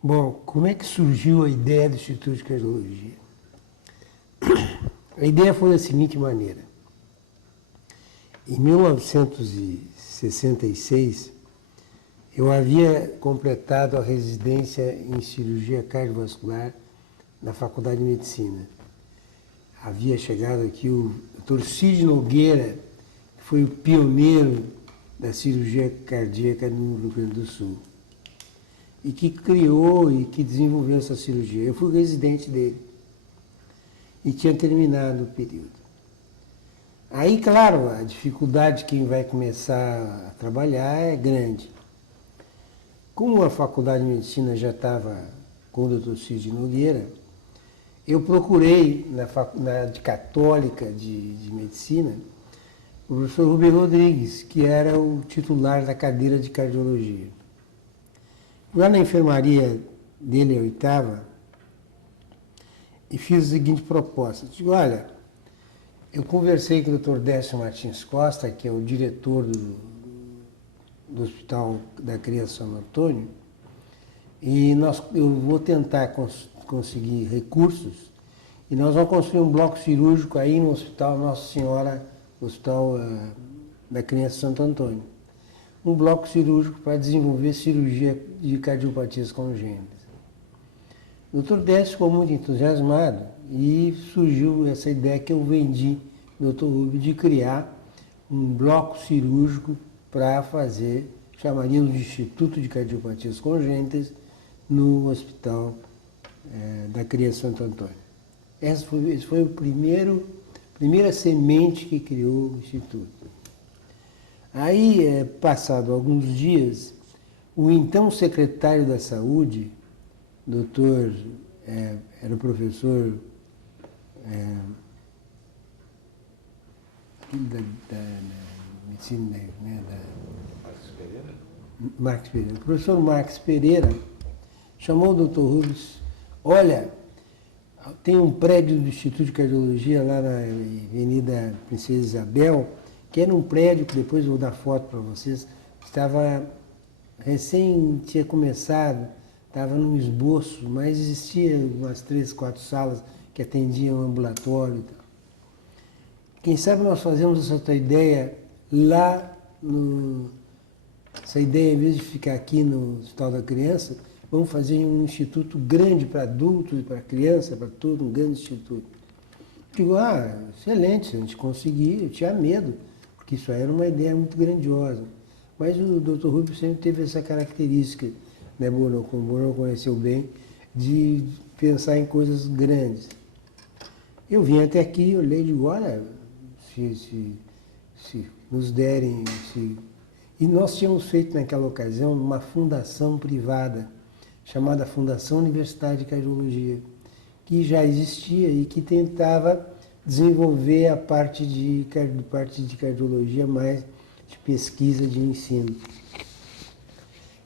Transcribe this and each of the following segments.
Bom, como é que surgiu a ideia do Instituto de Cardiologia? A ideia foi da seguinte maneira. Em 1966, eu havia completado a residência em cirurgia cardiovascular na Faculdade de Medicina. Havia chegado aqui o Dr. Cid Nogueira, que foi o pioneiro da cirurgia cardíaca no Rio Grande do Sul, e que criou e que desenvolveu essa cirurgia. Eu fui residente dele e tinha terminado o período. Aí, claro, a dificuldade de quem vai começar a trabalhar é grande. Como a Faculdade de Medicina já estava com o Dr. Cid Nogueira, eu procurei na Faculdade Católica de Medicina o professor Rubem Rodrigues, que era o titular da cadeira de cardiologia. Lá na enfermaria dele, a oitava, e fiz a seguinte proposta. Digo, olha, eu conversei com o Dr. Décio Martins Costa, que é o diretor do Hospital da Criança São Antônio, e eu vou tentar conseguir recursos e nós vamos construir um bloco cirúrgico aí no Hospital Nossa Senhora, Hospital da Criança Santo Antônio. Um bloco cirúrgico para desenvolver cirurgia de cardiopatias congênitas. O Dr. Décio ficou muito entusiasmado e surgiu essa ideia que eu vendi no Dr. Rubem de criar um bloco cirúrgico para fazer, chamaríamos de Instituto de Cardiopatias Congênitas, no Hospital da Criança Santo Antônio. Esse foi a primeira semente que criou o Instituto. Aí, passado alguns dias, o então secretário da Saúde, doutor, era o professor da medicina, né, Marcos Pereira. O professor Marcos Pereira chamou o Dr. Rubens, olha, tem um prédio do Instituto de Cardiologia lá na Avenida Princesa Isabel, que era um prédio que depois eu vou dar foto para vocês, tinha começado, estava num esboço, mas existia umas 3, 4 salas que atendiam ambulatório e tal. Quem sabe nós fazemos essa ideia lá essa ideia, em vez de ficar aqui no Hospital da Criança, vamos fazer um instituto grande para adultos e para criança, para tudo, um grande instituto. Digo, excelente, se a gente conseguir, eu tinha medo, porque isso aí era uma ideia muito grandiosa. Mas o Dr. Rubens sempre teve essa característica, né, Bono, como o Bono conheceu bem, de pensar em coisas grandes. Eu vim até aqui, olhei e digo, olha, se nos derem... E nós tínhamos feito naquela ocasião uma fundação privada, chamada Fundação Universitária de Cardiologia, que já existia e que tentava desenvolver a parte de cardiologia mais de pesquisa, de ensino.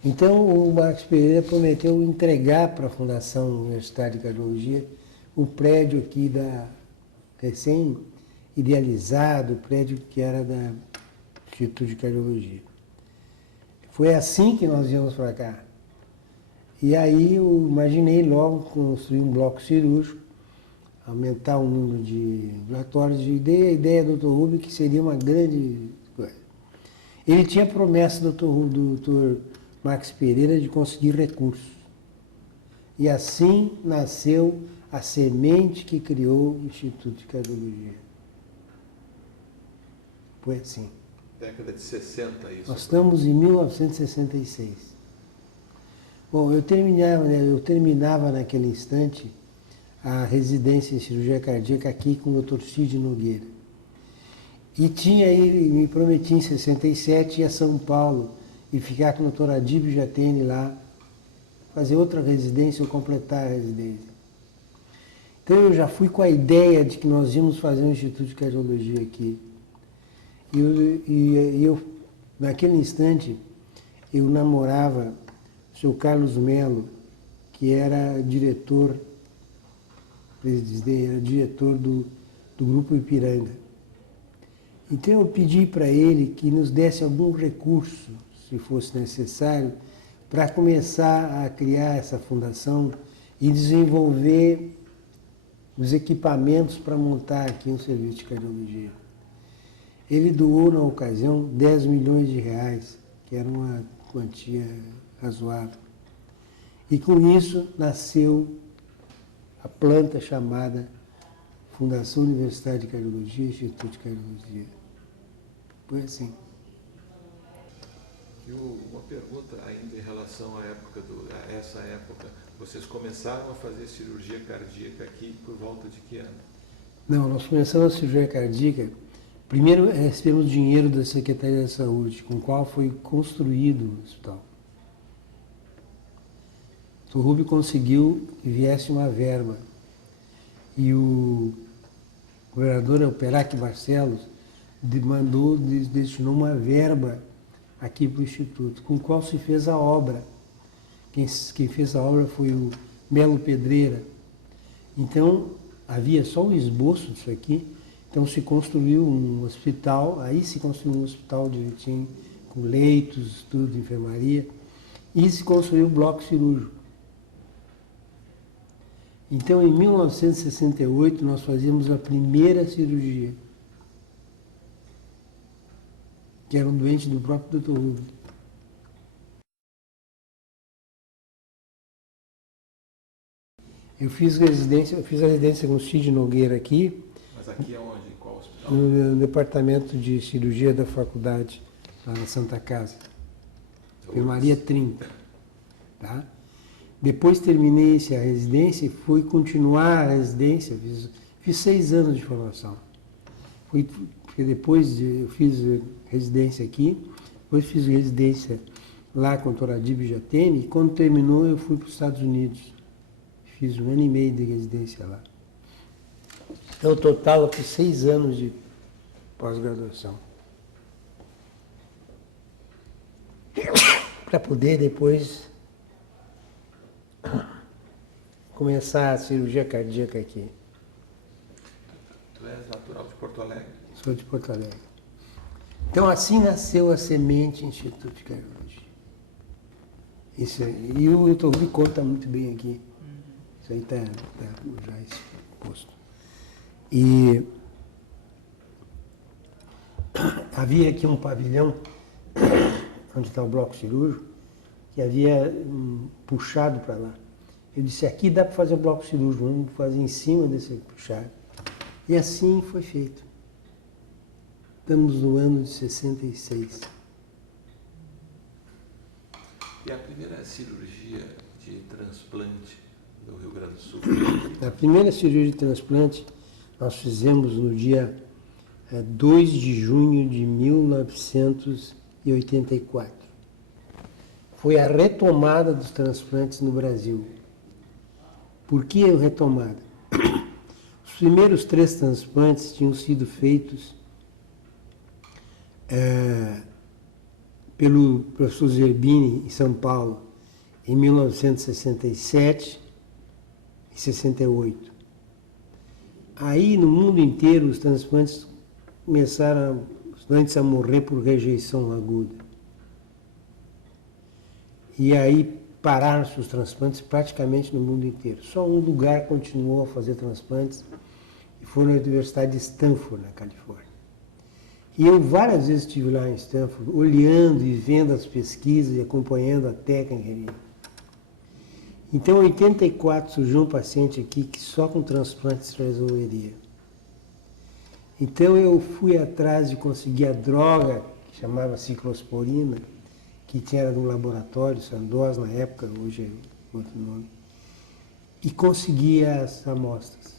Então, o Marcos Pereira prometeu entregar para a Fundação Universitária de Cardiologia o prédio aqui recém-idealizado, o prédio que era da Instituto de Cardiologia. Foi assim que nós viemos para cá. E aí eu imaginei logo construir um bloco cirúrgico, aumentar o número de ambulatórios, e dei a ideia do Dr. Rubem que seria uma grande coisa. Ele tinha promessa do Dr. Marcos Pereira de conseguir recursos. E assim nasceu a semente que criou o Instituto de Cardiologia. Foi assim. Década de 60, isso? Nós estamos em 1966. Bom, eu terminava naquele instante a residência em cirurgia cardíaca aqui com o Dr. Cid Nogueira. E ele me prometia em 67 ir a São Paulo e ficar com o Dr. Adíbio Jatene lá, fazer outra residência ou completar a residência. Então eu já fui com a ideia de que nós íamos fazer um Instituto de Cardiologia aqui. E eu, naquele instante, eu namorava o Sr. Carlos Melo, que era diretor do Grupo Ipiranga. Então eu pedi para ele que nos desse algum recurso, se fosse necessário, para começar a criar essa fundação e desenvolver os equipamentos para montar aqui um serviço de cardiologia. Ele doou, na ocasião, 10 milhões de reais, que era uma quantia razoável. E com isso nasceu a planta chamada Fundação Universitária de Cardiologia, Instituto de Cardiologia. Foi assim. E uma pergunta ainda em relação a essa época. Vocês começaram a fazer cirurgia cardíaca aqui por volta de que ano? Não, nós começamos a cirurgia cardíaca. Primeiro recebemos dinheiro da Secretaria da Saúde, com o qual foi construído o hospital. O Rubio conseguiu que viesse uma verba. E o governador Alperac Barcelos destinou uma verba aqui para o Instituto, com o qual se fez a obra. Quem fez a obra foi o Melo Pedreira. Então, havia só o esboço disso aqui, então se construiu um hospital, aí se construiu um hospital direitinho, com leitos, tudo, enfermaria, e se construiu o bloco cirúrgico. Então, em 1968, nós fazíamos a primeira cirurgia, que era um doente do próprio Dr. Rubio. Eu fiz a residência com o Cid Nogueira aqui. Mas aqui é onde? Em qual hospital? No departamento de cirurgia da faculdade, lá na Santa Casa. Enfermaria 30. Tá? Depois terminei a residência e fui continuar a residência. Fiz 6 anos de formação. Eu fiz residência aqui, depois fiz residência lá com o Dr. Adib Jatene, e quando terminou eu fui para os Estados Unidos. Fiz 1 ano e meio de residência lá. Então, total, eu fiz 6 anos de pós-graduação. Para poder depois começar a cirurgia cardíaca aqui. Tu és natural de Porto Alegre? Sou de Porto Alegre. Então, assim nasceu a Semente Instituto de Cardiologia. Isso aí. E o Dr. Rubio conta muito bem aqui. Isso aí está já exposto. E havia aqui um pavilhão, onde está o bloco cirúrgico, que havia puxado para lá. Eu disse, aqui dá para fazer o bloco cirúrgico, vamos fazer em cima desse puxado. E assim foi feito. Estamos no ano de 66. E a primeira cirurgia de transplante do Rio Grande do Sul? A primeira cirurgia de transplante nós fizemos no dia 2 de junho de 1984. Foi a retomada dos transplantes no Brasil. Por que a retomada? Os primeiros 3 transplantes tinham sido feitos pelo professor Zerbini, em São Paulo, em 1967 e 68. Aí, no mundo inteiro, os transplantes começaram os doentes a morrer por rejeição aguda. E aí pararam-se os transplantes praticamente no mundo inteiro. Só um lugar continuou a fazer transplantes, e foi na Universidade de Stanford, na Califórnia. E eu várias vezes estive lá em Stanford, olhando e vendo as pesquisas e acompanhando a técnica. Então, em 84, surgiu um paciente aqui que só com transplantes resolveria. Então, eu fui atrás de conseguir a droga, que chamava ciclosporina, que tinha no laboratório, Sandoz na época, hoje é outro nome, e consegui as amostras.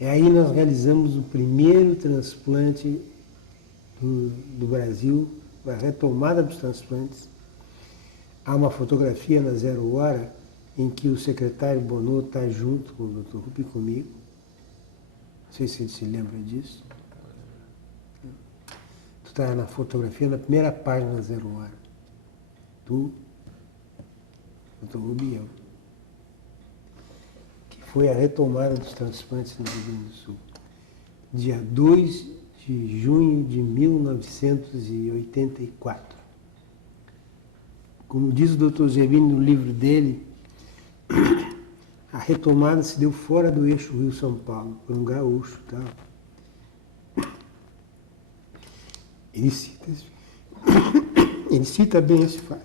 E aí nós realizamos o primeiro transplante do Brasil, a retomada dos transplantes. Há uma fotografia na Zero Hora em que o secretário Bonot está junto com o Dr. Rubio e comigo. Não sei se ele se lembra disso. Tu está na fotografia, na primeira página da Zero Hora. Tu, Dr. Rubio e eu. Que foi a retomada dos transplantes no Rio Grande do Sul. Dia 2 de junho de 1984. Como diz o Dr. Zerbini no livro dele, a retomada se deu fora do eixo Rio-São Paulo, por um gaúcho. Tá? Ele cita bem esse fato.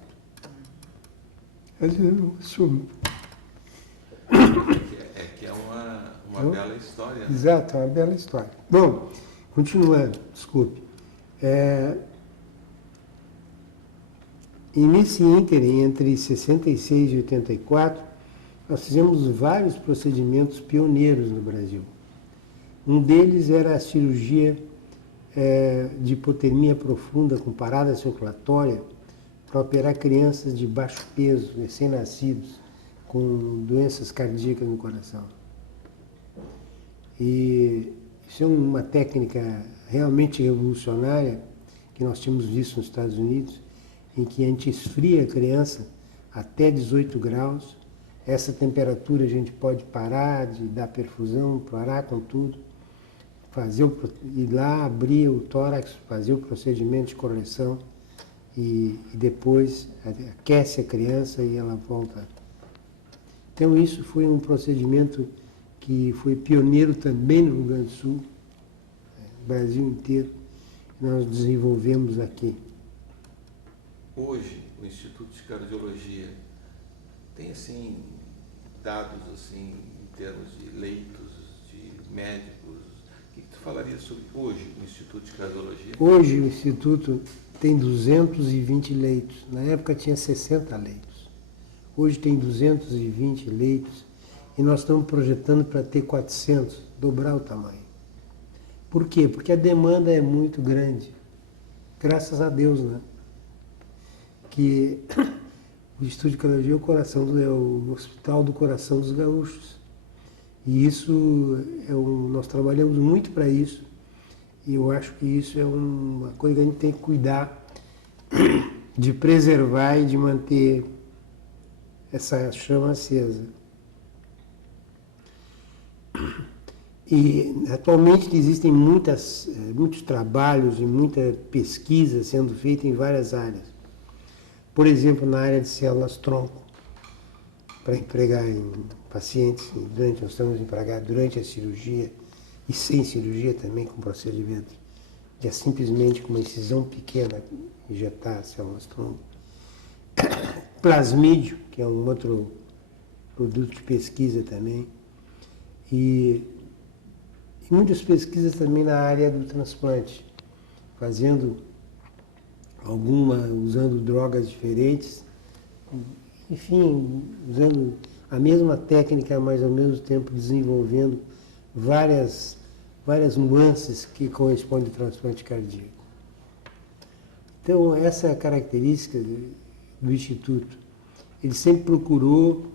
Mas eu não assumo. É que é uma bela história. Né? Exato, é uma bela história. Bom, continuando, desculpe. E nesse ínterim, entre 66 e 84, nós fizemos vários procedimentos pioneiros no Brasil. Um deles era a cirurgia de hipotermia profunda com parada circulatória para operar crianças de baixo peso, recém-nascidos, com doenças cardíacas no coração. E isso é uma técnica realmente revolucionária que nós tínhamos visto nos Estados Unidos, em que a gente esfria a criança até 18 graus. Essa temperatura a gente pode parar de dar perfusão, parar com tudo, ir lá, abrir o tórax, fazer o procedimento de correção e depois aquece a criança e ela volta. Então isso foi um procedimento que foi pioneiro também no Rio Grande do Sul, no Brasil inteiro, nós desenvolvemos aqui. Hoje, o Instituto de Cardiologia tem, assim, dados, assim, em termos de leitos, de médicos. O que tu falaria sobre hoje o Instituto de Cardiologia? Hoje o Instituto tem 220 leitos. Na época tinha 60 leitos. Hoje tem 220 leitos e nós estamos projetando para ter 400, dobrar o tamanho. Por quê? Porque a demanda é muito grande. Graças a Deus, né? Que o Instituto de Cardiologia é o hospital do coração dos gaúchos. E isso, nós trabalhamos muito para isso. E eu acho que isso é uma coisa que a gente tem que cuidar de preservar e de manter essa chama acesa. E atualmente existem muitos trabalhos e muita pesquisa sendo feita em várias áreas. Por exemplo, na área de células-tronco, para empregar em pacientes, nós estamos empregando durante a cirurgia e sem cirurgia também, com procedimentos, que é simplesmente com uma incisão pequena injetar células-tronco. Plasmídio, que é um outro produto de pesquisa também, e muitas pesquisas também na área do transplante, usando drogas diferentes, enfim, usando a mesma técnica, mas ao mesmo tempo desenvolvendo várias nuances que correspondem ao transplante cardíaco. Então, essa é a característica do Instituto. Ele sempre procurou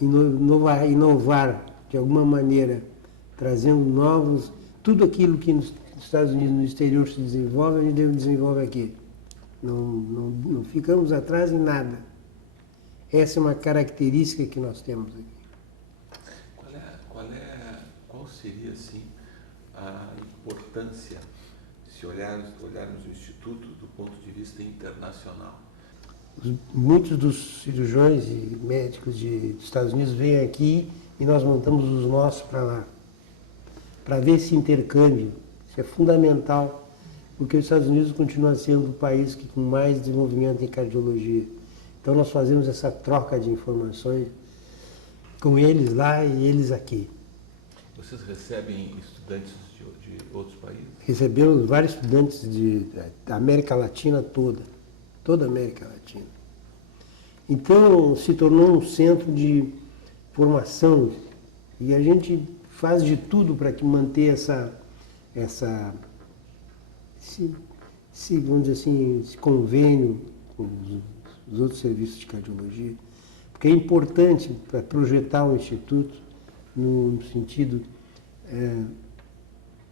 inovar de alguma maneira, trazendo tudo aquilo que nos Estados Unidos, no exterior, se desenvolve, a gente desenvolve aqui. Não ficamos atrás em nada. Essa é uma característica que nós temos aqui. Qual seria, assim, a importância, se olharmos o Instituto do ponto de vista internacional? Muitos dos cirurgiões e médicos dos Estados Unidos vêm aqui e nós montamos os nossos para lá, para ver esse intercâmbio. Isso é fundamental, porque os Estados Unidos continua sendo o país com mais desenvolvimento em cardiologia. Então nós fazemos essa troca de informações com eles lá e eles aqui. Vocês recebem estudantes de outros países? Recebemos vários estudantes da América Latina toda a América Latina. Então se tornou um centro de formação e a gente faz de tudo para manter vamos dizer assim, esse convênio com os outros serviços de cardiologia, porque é importante para projetar o Instituto no sentido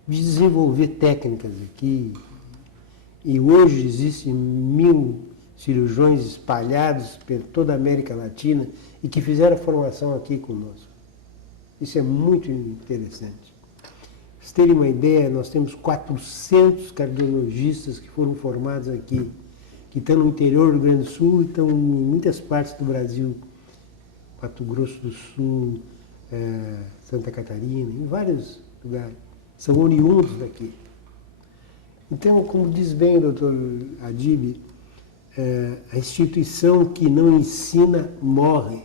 de desenvolver técnicas aqui. E hoje existem 1000 cirurgiões espalhados por toda a América Latina e que fizeram a formação aqui conosco. Isso é muito interessante. Para vocês terem uma ideia, nós temos 400 cardiologistas que foram formados aqui, que estão no interior do Rio Grande do Sul e estão em muitas partes do Brasil, Mato Grosso do Sul, Santa Catarina, em vários lugares. São oriundos daqui. Então, como diz bem o doutor Adib, a instituição que não ensina morre.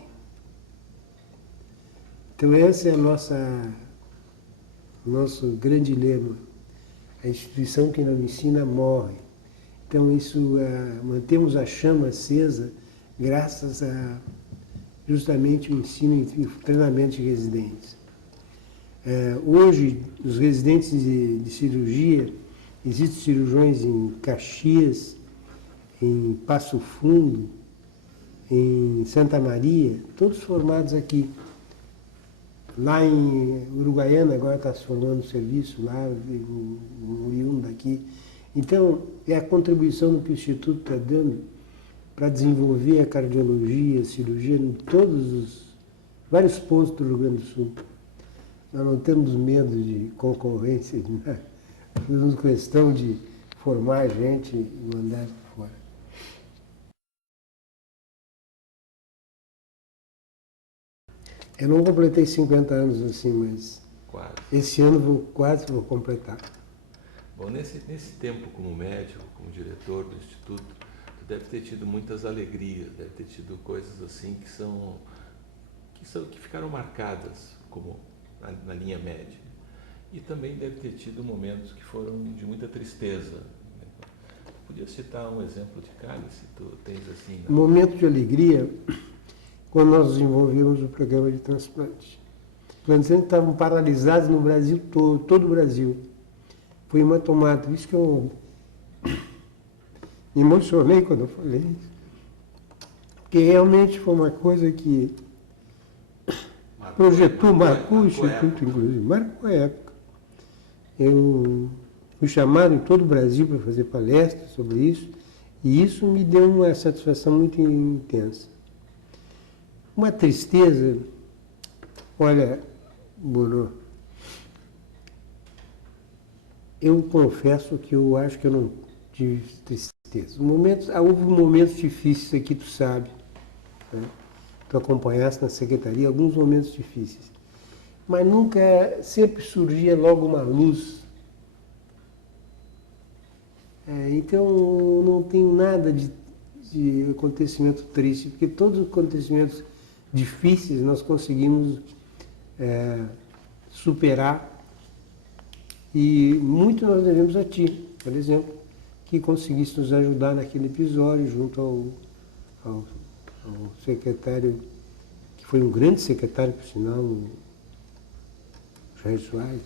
Então, esse é o nosso grande lema. A instituição que não ensina morre. Então, isso, mantemos a chama acesa graças a justamente o ensino e o treinamento de residentes. Hoje, os residentes de cirurgia, existem cirurgiões em Caxias, em Passo Fundo, em Santa Maria, todos formados aqui. Lá em Uruguaiana agora está se formando serviço lá, o oriundo daqui. Então, é a contribuição que o Instituto está dando para desenvolver a cardiologia, a cirurgia em todos os vários pontos do Rio Grande do Sul. Nós não temos medo de concorrência, né? Fazemos questão de formar gente e mandar fora. Eu não completei 50 anos assim, mas Quase. esse ano quase vou completar. Bom, nesse tempo como médico, como diretor do Instituto, tu deve ter tido muitas alegrias, deve ter tido coisas assim que ficaram marcadas como na linha média. E também deve ter tido momentos que foram de muita tristeza. Podia citar um exemplo de cada, se tu tens assim... Né? Momento de alegria, quando nós desenvolvemos o programa de transplante. Os transplantes estavam paralisados no Brasil todo o Brasil. Foi uma tomada. Isso que eu me emocionei quando eu falei isso. Porque realmente foi uma coisa que marcou o Instituto, inclusive, marcou a época. Eu fui chamado em todo o Brasil para fazer palestras sobre isso, e isso me deu uma satisfação muito intensa. Uma tristeza, olha, Bruno, eu confesso que eu acho que eu não tive tristeza. Houve momentos difíceis aqui, tu sabe, né? Tu acompanhaste na secretaria alguns momentos difíceis. Mas nunca, sempre surgia logo uma luz. Então, não tenho nada de acontecimento triste, porque todos os acontecimentos difíceis nós conseguimos superar. E muito nós devemos a ti, por exemplo, que conseguiste nos ajudar naquele episódio, junto ao secretário, que foi um grande secretário, por sinal, o Jair Soares.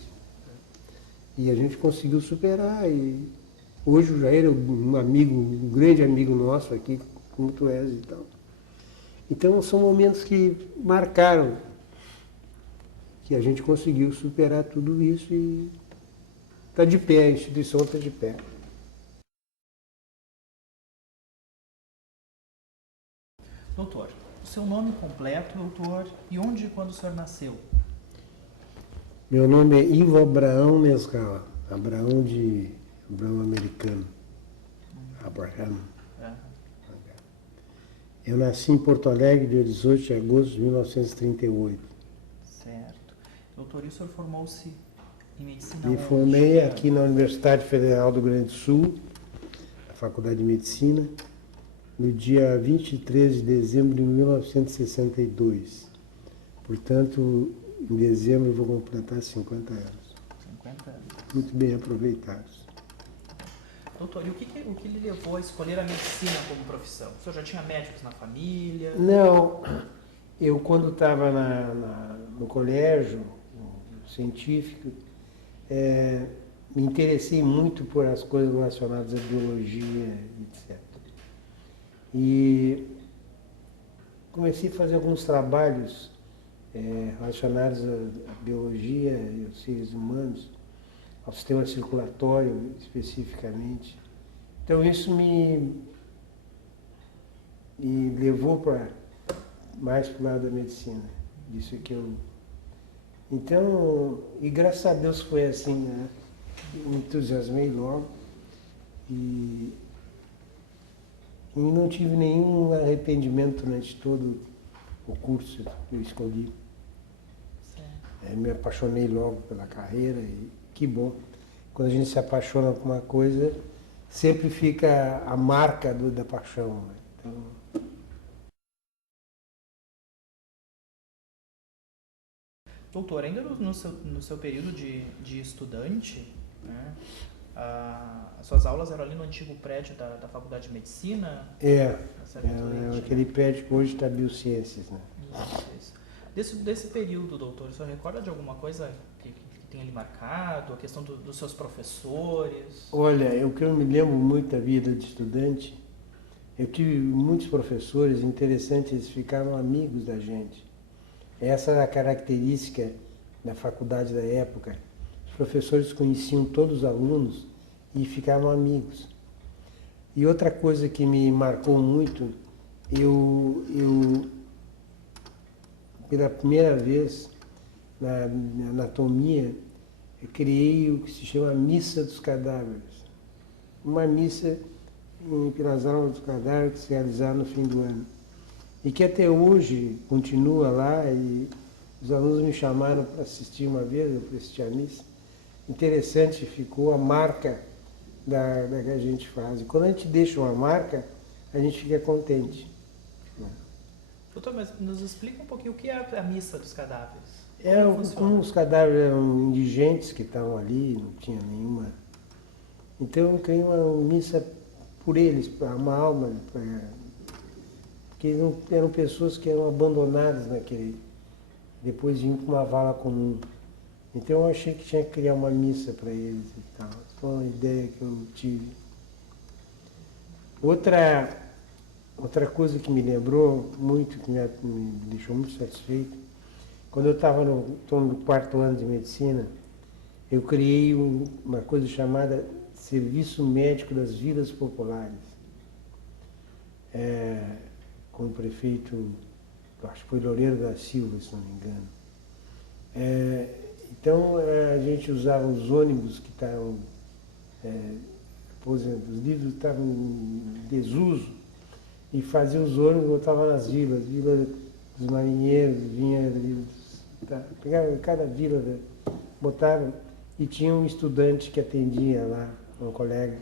E a gente conseguiu superar. E hoje o Jair é um grande amigo nosso aqui, como tu és e tal. Então são momentos que marcaram, que a gente conseguiu superar tudo isso e está de pé, a instituição está de pé. Doutor, o seu nome completo, doutor, e onde e quando o senhor nasceu? Meu nome é Ivo Abraão Mescal, Abraão americano. Abraham. Eu nasci em Porto Alegre, dia 18 de agosto de 1938. Certo. Doutor, e o senhor formou-se em medicina? Me formei aqui na Universidade Federal do Rio Grande do Sul, na Faculdade de Medicina, no dia 23 de dezembro de 1962. Portanto, em dezembro eu vou completar 50 anos. 50 anos. Muito bem aproveitados. Doutor, e o que lhe levou a escolher a medicina como profissão? O senhor já tinha médicos na família? Não, eu quando estava no colégio científico, me interessei muito por as coisas relacionadas à biologia, etc. E comecei a fazer alguns trabalhos relacionados à biologia e aos seres humanos, ao sistema circulatório especificamente. Então isso me levou mais para o lado da medicina. Isso que eu... Então, e graças a Deus foi assim, né? Me entusiasmei logo e E não tive nenhum arrependimento durante todo o curso que eu escolhi. Certo. Me apaixonei logo pela carreira e que bom. Quando a gente se apaixona por uma coisa, sempre fica a marca da paixão, né? Então, Doutor, ainda no seu período de estudante, né, as suas aulas eram ali no antigo prédio da Faculdade de Medicina? aquele prédio que hoje está Biociências, né? Isso. Desse período, doutor, o senhor recorda de alguma coisa que tenha lhe marcado? A questão dos seus professores? Olha, o que eu me lembro muito da vida de estudante, eu tive muitos professores interessantes, eles ficaram amigos da gente. Essa era a característica da faculdade da época. Os professores conheciam todos os alunos e ficavam amigos. E outra coisa que me marcou muito, eu pela primeira vez na anatomia, eu criei o que se chama Missa dos Cadáveres. Uma missa pelas almas dos cadáveres que se realizava no fim do ano. E que até hoje continua lá, e os alunos me chamaram para assistir uma vez, eu fui assistir a missa. Interessante, ficou a marca da que a gente faz. E quando a gente deixa uma marca, a gente fica contente. Doutor, mas nos explica um pouquinho o que é a missa dos cadáveres. Como os cadáveres eram indigentes que estavam ali, não tinha nenhuma. Então eu criei uma missa por eles, para uma alma, porque eram pessoas que eram abandonadas depois iam para uma vala comum. Então eu achei que tinha que criar uma missa para eles e tal. Foi uma ideia que eu tive. Outra coisa que me lembrou muito, que me deixou muito satisfeito, quando eu estava no 4º ano de medicina, eu criei uma coisa chamada Serviço Médico das Vilas Populares. Com o prefeito, eu acho que foi Loureiro da Silva, se não me engano. Então a gente usava os ônibus que estavam, por exemplo, os livros estavam em desuso, e fazia os ônibus, botava nas vilas, Vila dos Marinheiros, vinha pegava cada vila, botava, e tinha um estudante que atendia lá, um colega,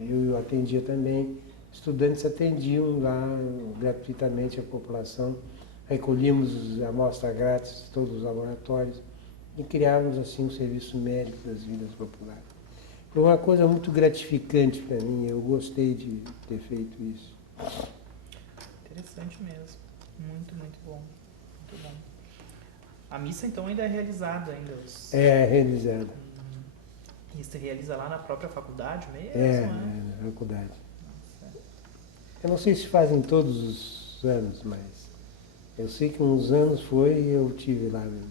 eu atendia também. Estudantes atendiam lá gratuitamente a população, recolhíamos amostra grátis de todos os laboratórios e criávamos assim um serviço médico das vilas populares. Foi uma coisa muito gratificante para mim, eu gostei de ter feito isso. Interessante mesmo. Muito, muito bom. Muito bom. A missa então ainda é realizada ainda? É realizada. E se realiza lá na própria faculdade mesmo? Na faculdade. Eu não sei se fazem todos os anos, mas eu sei que uns anos foi e eu tive lá mesmo.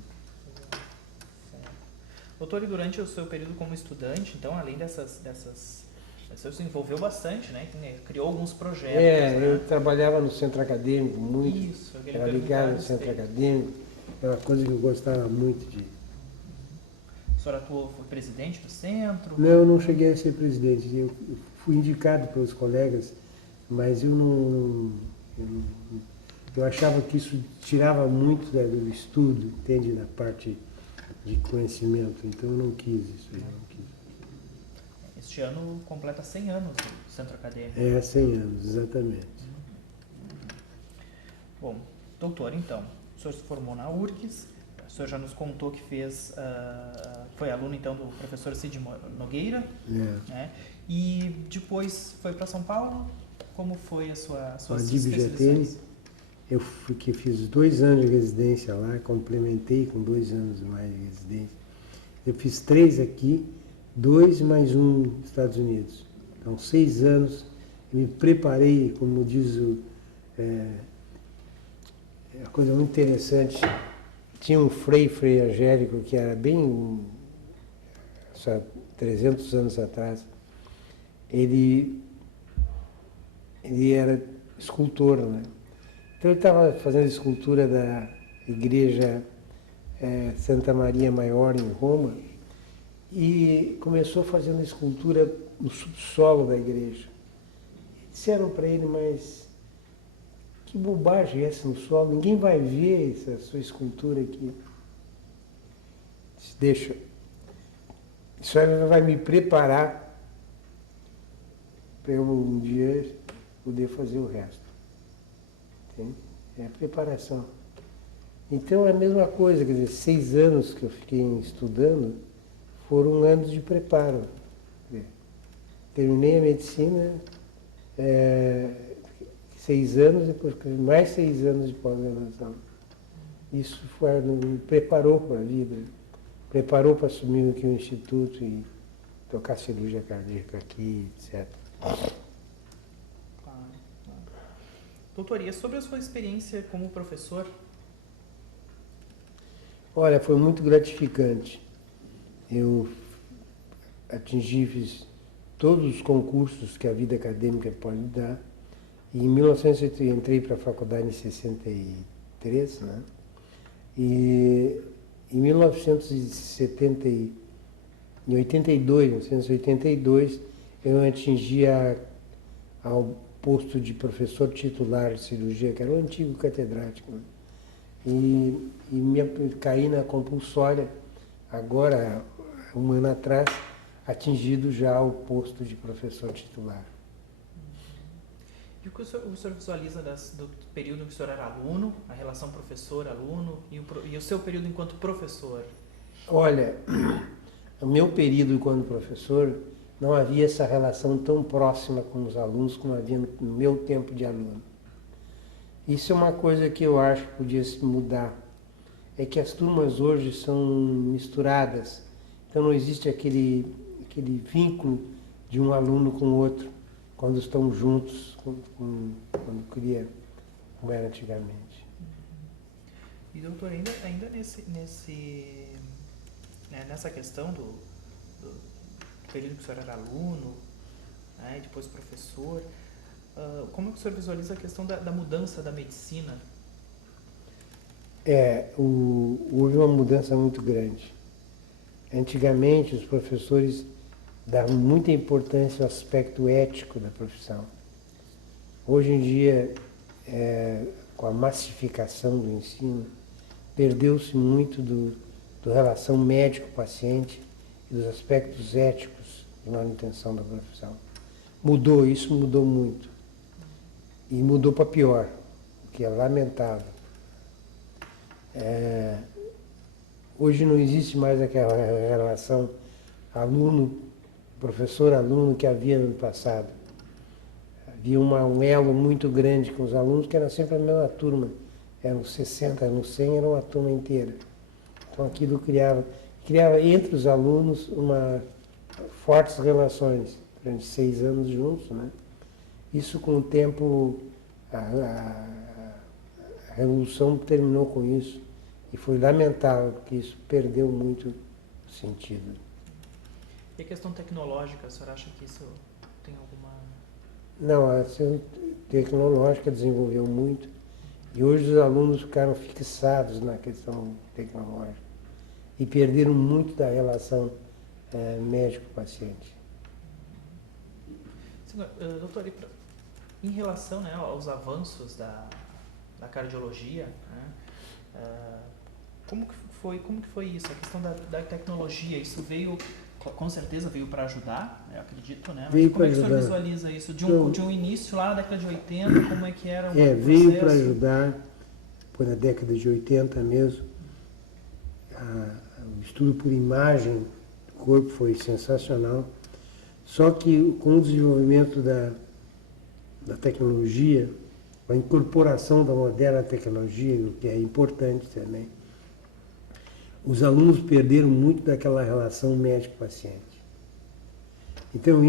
Doutor, e durante o seu período como estudante, então, além você se envolveu bastante, né? Criou alguns projetos, né? Eu trabalhava no centro acadêmico muito. Isso, era ligado no centro acadêmico. É uma coisa que eu gostava muito de. O senhor foi presidente do centro? Não, eu não cheguei a ser presidente. Eu fui indicado pelos colegas, mas eu achava que isso tirava muito do estudo, entende? Da parte de conhecimento. Então eu não quis isso. Este ano completa 100 anos do centro acadêmico. 100 anos, exatamente. Bom, doutor, então, o senhor se formou na URGS, o senhor já nos contou que foi aluno então do professor Cid Nogueira, né? E depois foi para São Paulo. Como foi a sua especialização? Eu fiz 2 anos de residência lá, complementei com 2 anos mais de residência. Eu fiz 3 aqui, 2 mais 1 nos Estados Unidos. Então 6 anos, eu me preparei, como diz uma coisa muito interessante. Tinha um Frei Angélico que era bem, só 300 anos atrás. Ele era escultor, né? Então ele estava fazendo a escultura da igreja Santa Maria Maior em Roma e começou fazendo a escultura no subsolo da igreja. Disseram para ele, mas que bobagem é essa no solo? Ninguém vai ver essa sua escultura aqui. Disse, deixa. Isso aí vai me preparar para eu um dia poder fazer o resto. Entende? É a preparação. Então é a mesma coisa, quer dizer, 6 anos que eu fiquei estudando foram anos de preparo. Terminei a medicina, 6 anos, depois mais 6 anos de pós-graduação. Isso me preparou para a vida, preparou para assumir aqui o instituto e tocar cirurgia cardíaca aqui, etc. Claro, claro. Doutor, e sobre a sua experiência como professor? Olha, foi muito gratificante. Eu fiz todos os concursos que a vida acadêmica pode dar. E em 1980 eu entrei para a faculdade em 63, né? E em 1982, eu atingi ao posto de professor titular de cirurgia, que era o antigo catedrático, né? Caí na compulsória, agora, um ano atrás, atingido já o posto de professor titular. E o que o senhor visualiza do período que o senhor era aluno, a relação professor-aluno e o seu período enquanto professor? Olha, no meu período enquanto professor, não havia essa relação tão próxima com os alunos como havia no meu tempo de aluno. Isso é uma coisa que eu acho que podia se mudar. É que as turmas hoje são misturadas, então não existe aquele vínculo de um aluno com o outro, quando estão juntos, quando cria, como era antigamente. E doutor, ainda nessa questão do período que o senhor era aluno, né, e depois professor, como que o senhor visualiza a questão da mudança da medicina? Houve uma mudança muito grande. Antigamente, os professores davam muita importância ao aspecto ético da profissão. Hoje em dia, com a massificação do ensino, perdeu-se muito do relação médico-paciente e dos aspectos éticos de manutenção da profissão. Isso mudou muito. E mudou para pior, o que é lamentável. Hoje não existe mais aquela relação professor-aluno que havia no passado. Havia um elo muito grande com os alunos, que era sempre a mesma turma. Eram 60, eram 100, era uma turma inteira. Então aquilo criava entre os alunos fortes relações, durante 6 anos juntos, né? Isso, com o tempo, a Revolução terminou com isso. E foi lamentável, porque isso perdeu muito o sentido. E a questão tecnológica, o senhor acha que isso tem alguma... Não, a questão tecnológica desenvolveu muito. E hoje os alunos ficaram fixados na questão tecnológica. E perderam muito da relação médico-paciente. Doutor, em relação, né, aos avanços da cardiologia, né, como que foi isso? A questão da tecnologia, isso com certeza veio para ajudar, eu acredito, né? Mas como é que o senhor visualiza isso? De um início lá na década de 80, como é que era o processo? Veio para ajudar, foi na década de 80 mesmo. O estudo por imagem do corpo foi sensacional. Só que com o desenvolvimento da tecnologia, a incorporação da moderna tecnologia, o que é importante também, os alunos perderam muito daquela relação médico-paciente. Então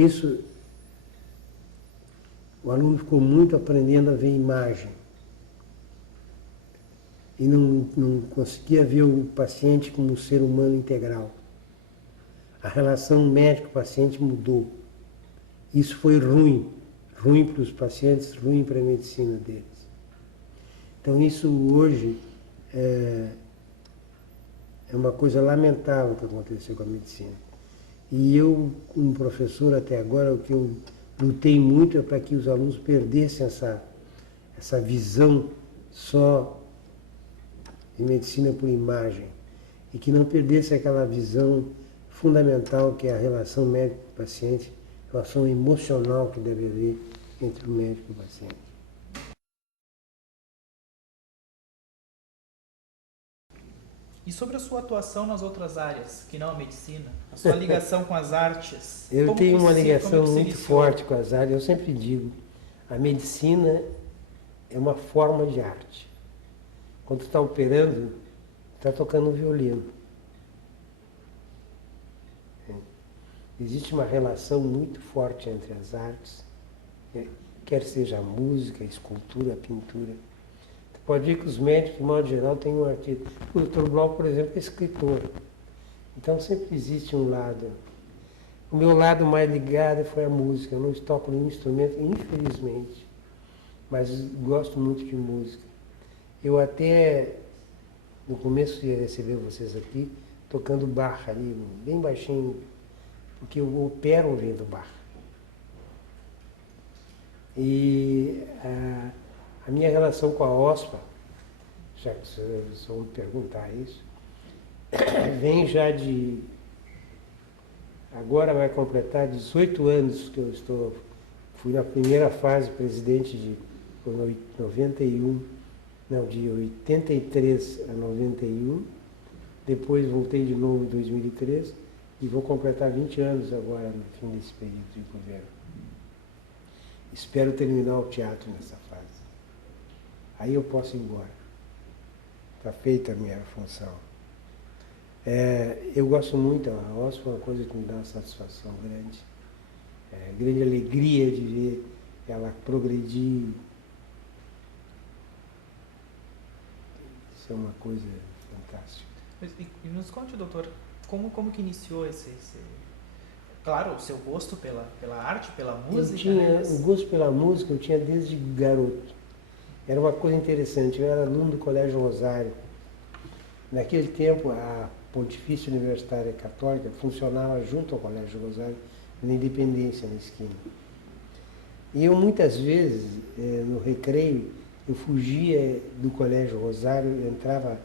o aluno ficou muito aprendendo a ver imagem. E não conseguia ver o paciente como um ser humano integral. A relação médico-paciente mudou. Isso foi ruim para os pacientes, ruim para a medicina deles. Então isso hoje é uma coisa lamentável que aconteceu com a medicina. E eu, como professor até agora, o que eu lutei muito para que os alunos perdessem essa visão só de medicina por imagem e que não perdessem aquela visão fundamental que é a relação médico-paciente, a relação emocional que deve haver entre o médico e o paciente. E sobre a sua atuação nas outras áreas, que não a medicina, a sua ligação com as artes? Eu tenho uma ligação muito iniciou? forte com as artes. Eu sempre digo, a medicina é uma forma de arte. Quando tu está operando, está tocando um violino. Existe uma relação muito forte entre as artes, quer seja a música, a escultura, a pintura. Tu pode ver que os médicos, de modo geral, têm um artista. O Dr. Bloch, por exemplo, é escritor. Então sempre existe um lado. O meu lado mais ligado foi a música. Eu não toco nenhum instrumento, infelizmente, mas gosto muito de música. Eu até, no começo de receber vocês aqui, tocando Bach ali, bem baixinho, porque eu opero ouvindo Bach. E a minha relação com a OSPA, já que vocês vão me perguntar isso, vem já de... Agora vai completar 18 anos que eu estou... Fui na primeira fase presidente de 91, não, de 83 a 91, depois voltei de novo em 2013 e vou completar 20 anos agora no fim desse período de governo. Espero terminar o teatro nessa fase. Aí eu posso ir embora. Está feita a minha função. Eu gosto muito, a OSPA é uma coisa que me dá uma satisfação grande. Grande alegria de ver ela progredir. Isso é uma coisa fantástica. E nos conte, doutor, como que iniciou esse... Claro, o seu gosto pela arte, pela música? Eu tinha o gosto pela música, eu tinha desde garoto. Era uma coisa interessante, eu era aluno do Colégio Rosário. Naquele tempo, a Pontifícia Universitária Católica funcionava junto ao Colégio Rosário, na Independência, na esquina. E eu, muitas vezes, no recreio, eu fugia do Colégio Rosário, entrava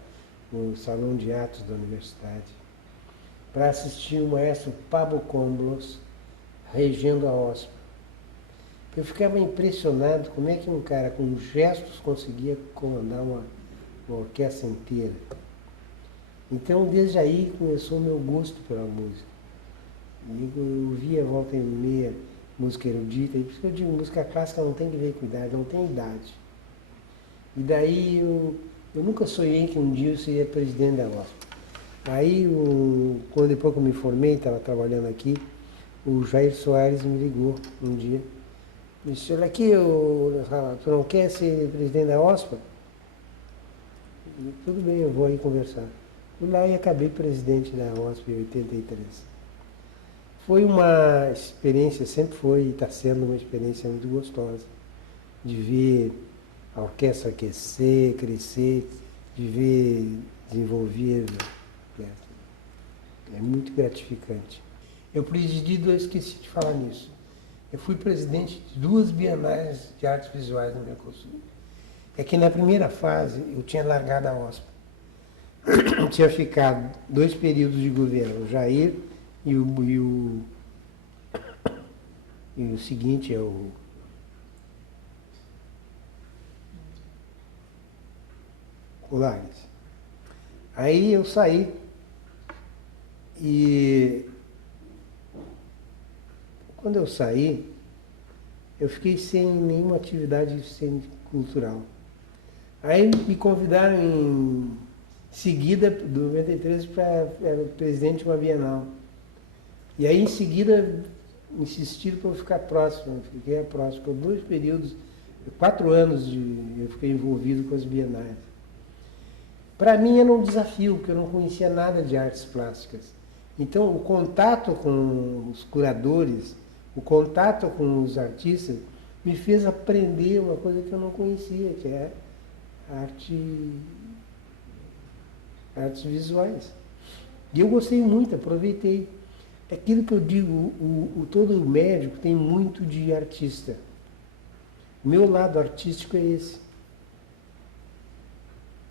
no salão de atos da universidade, para assistir o maestro Pablo Comblos regendo a OSPA. Eu ficava impressionado como é que um cara com gestos conseguia comandar uma orquestra inteira. Então, desde aí, começou o meu gosto pela música. E eu via volta e meia música erudita, e por isso que eu digo, música clássica não tem que ver com idade, não tem idade. E daí eu nunca sonhei que um dia eu seria presidente da OSPA. Aí, depois que eu me formei, estava trabalhando aqui, o Jair Soares me ligou um dia. Me disse, olha aqui, tu não quer ser presidente da OSPA? Tudo bem, eu vou aí conversar. Fui lá e acabei presidente da OSPA em 83. Foi uma experiência, sempre foi e está sendo uma experiência muito gostosa, de ver a orquestra aquecer, crescer, de ver desenvolver. É muito gratificante. Eu presidi esqueci de falar nisso. Eu fui presidente de 2 bienais de artes visuais no Mercosul. É que na primeira fase eu tinha largado a OSPA. Tinha ficado 2 períodos de governo, o Jair e o seguinte é o Colares. Aí eu saí e quando eu saí, eu fiquei sem nenhuma atividade cultural. Aí me convidaram em seguida, do 93, para presidente de uma Bienal. E aí, em seguida, insistiram para eu ficar próximo. Eu fiquei próximo. Por 2 períodos, 4 anos eu fiquei envolvido com as bienais. Para mim era um desafio, porque eu não conhecia nada de artes plásticas. Então, o contato com os curadores, o contato com os artistas, me fez aprender uma coisa que eu não conhecia, que é artes visuais. E eu gostei muito, aproveitei. É aquilo que eu digo, todo médico tem muito de artista. O meu lado artístico é esse.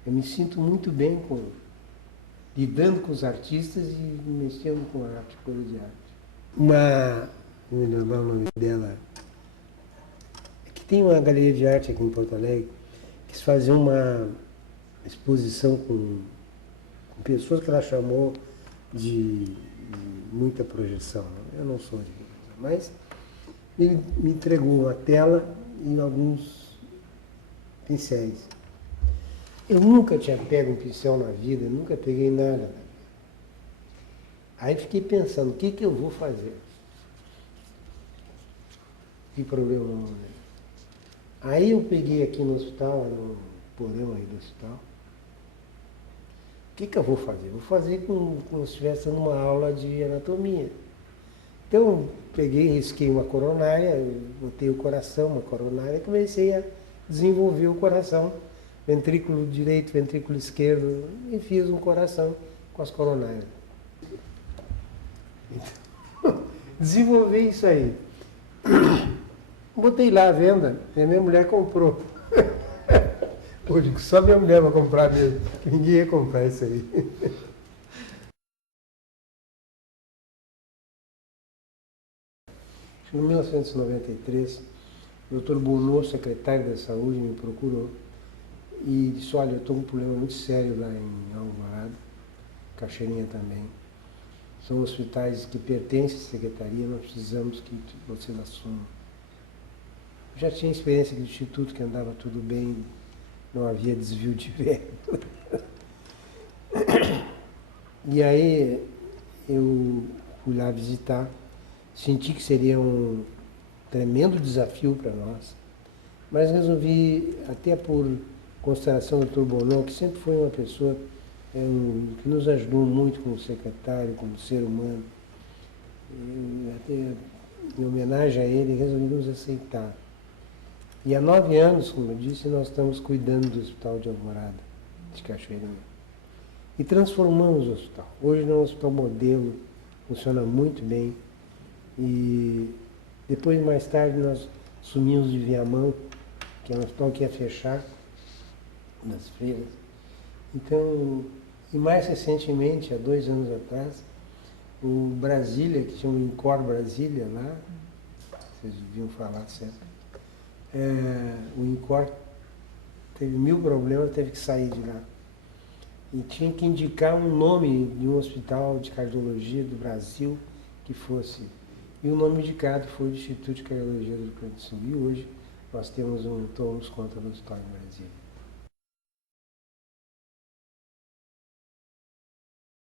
Eu me sinto muito bem lidando com os artistas e mexendo com a arte, coisa de arte. Não me lembrar o nome dela, é que tem uma galeria de arte aqui em Porto Alegre, quis fazer uma exposição com pessoas que ela chamou de muita projeção. Eu não sou de mas ele me entregou uma tela e alguns pincéis. Eu nunca tinha pego um pincel na vida, eu nunca peguei nada. Aí fiquei pensando, o que eu vou fazer? Que problema não é? Aí eu peguei aqui no hospital, no porão aí do hospital, o que eu vou fazer? Vou fazer como se estivesse dando uma aula de anatomia. Então, peguei, risquei uma coronária, botei o coração, uma coronária, e comecei a desenvolver o coração, ventrículo direito, ventrículo esquerdo, e fiz um coração com as coronárias. Então, desenvolvi isso aí. Botei lá à venda, e a minha mulher comprou. Pô, digo, só minha mulher vai comprar mesmo, que ninguém ia comprar isso aí. Em 1993, o Dr. Bonô, secretário da Saúde, me procurou e disse, olha, eu estou com um problema muito sério lá em Alvorada, Cachoeirinha também. São hospitais que pertencem à secretaria, nós precisamos que vocês assumam. Eu já tinha experiência do Instituto, que andava tudo bem, não havia desvio de verba. E aí eu fui lá visitar, senti que seria um tremendo desafio para nós, mas resolvi, até por consideração do Dr. Bonô, que sempre foi uma pessoa que nos ajudou muito como secretário, como ser humano, até em homenagem a ele, resolvemos aceitar. E há 9 anos, como eu disse, nós estamos cuidando do Hospital de Alvorada, de Cachoeirinha. E transformamos o hospital. Hoje é um hospital modelo, funciona muito bem. E depois, mais tarde, nós assumimos de Viamão, que é um hospital que ia fechar nas freiras. Então, e mais recentemente, há 2 anos atrás, o Brasília, que tinha um Incor Brasília lá, vocês deviam falar certo? O Incor teve 1000 problemas, teve que sair de lá. E tinha que indicar um nome de um hospital de cardiologia do Brasil que fosse. E o nome indicado foi o Instituto de Cardiologia do Rio Grande do Sul. E hoje nós temos um tomos contra o Hospital de Brasília.